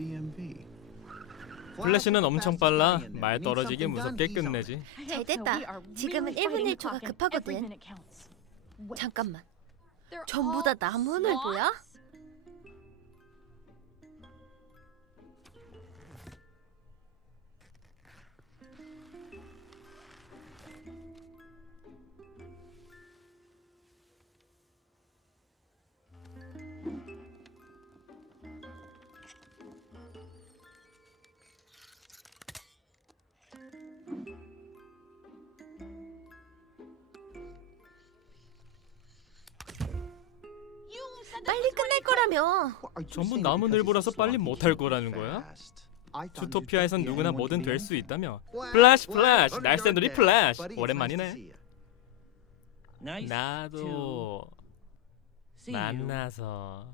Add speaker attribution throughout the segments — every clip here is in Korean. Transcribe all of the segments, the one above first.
Speaker 1: 플래시는 엄청 빨라. 말 떨어지게 무섭게 끝내지.
Speaker 2: 잘 됐다. 지금은 1분 1초가 급하거든. 잠깐만. 전부 다 나무늘 뭐야? 빨리 끝낼 거라며.
Speaker 1: 전부 나무늘보라서 빨리 못할 거라는 거야? 주토피아에선 누구나 뭐든 될 수 있다며. 플래시 플래시 날쌘돌이 플래시. 오랜만이네. 나도 만나서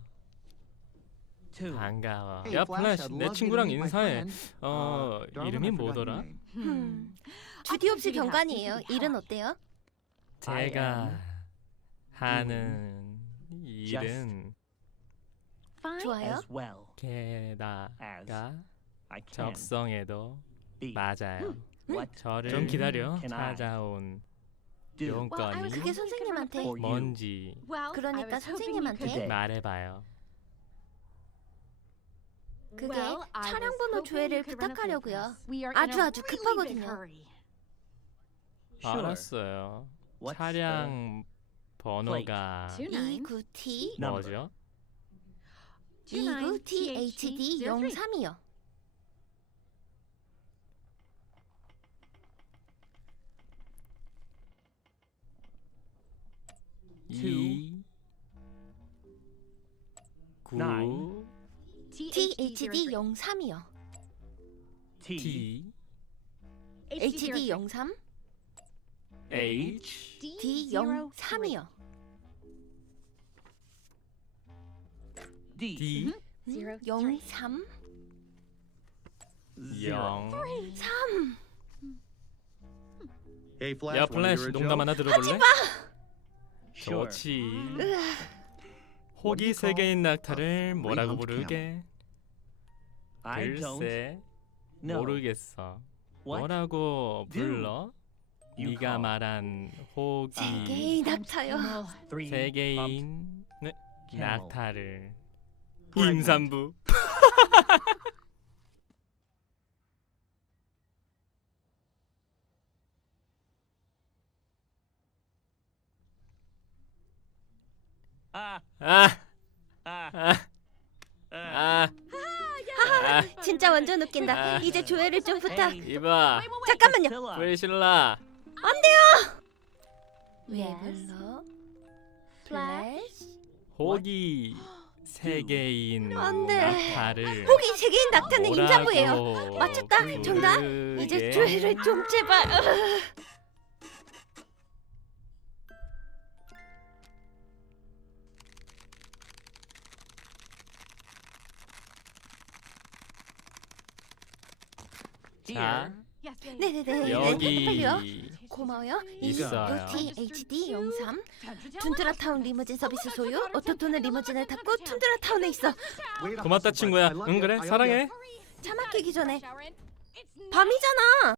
Speaker 1: 반가워. 야 플래시 내 친구랑 인사해. 이름이 뭐더라?
Speaker 2: 주디 없이 경관이에요. 일은 어때요?
Speaker 1: 제가 하는 일은
Speaker 2: 좋아요.
Speaker 1: 게다가 적성에도 맞아요. 저를 좀 기다려. 찾아온 용건이
Speaker 2: 그게 선생님한테.
Speaker 1: 뭔지
Speaker 2: 그러니까 선생님한테.
Speaker 1: 말해봐요.
Speaker 2: 그게 차량 번호 조회를 부탁하려고요. 아주 급하거든요.
Speaker 1: 알았어요. 차량 번호가
Speaker 2: 29T
Speaker 1: 뭐죠?
Speaker 2: 29THD03이요.
Speaker 1: 이 9
Speaker 2: THD03이요.
Speaker 1: T
Speaker 2: HD03
Speaker 1: H
Speaker 2: D03이요.
Speaker 1: D
Speaker 2: 03
Speaker 1: 0
Speaker 2: 3.
Speaker 1: 야 플래시 농담 하나 들어볼래? 좋지. 호기 세계인 낙타를 뭐라고 부르게? 글쎄 모르겠어. 뭐라고 불러? 네가 말한 호기
Speaker 2: 세계의 낙타요.
Speaker 1: 세계인 낙타를 임산부.
Speaker 2: 진짜 완전 웃긴다. 이제 조회를 좀 부탁.
Speaker 1: 이봐
Speaker 2: 잠깐만요.
Speaker 1: 프리실라.
Speaker 2: 왜 불러? 플래시?
Speaker 1: 호기 세계인
Speaker 2: 안 돼.
Speaker 1: 낙타를
Speaker 2: 호기 세계인 낙타는
Speaker 1: 뭐라고
Speaker 2: 임산부예요. 맞췄다. 정답. 이제
Speaker 1: 부르게?
Speaker 2: 조회를 좀 제발.
Speaker 1: 자
Speaker 2: 네네네.
Speaker 1: 여기
Speaker 2: 빨리요. 고마워요.
Speaker 1: 있어요.
Speaker 2: THD03 툰드라타운 리무진 서비스 소유. 오토톤은 리무진을 탔고 툰드라타운에 있어.
Speaker 1: 고맙다 친구야. 응 그래 사랑해.
Speaker 2: 차 막히기 전에. 밤이잖아.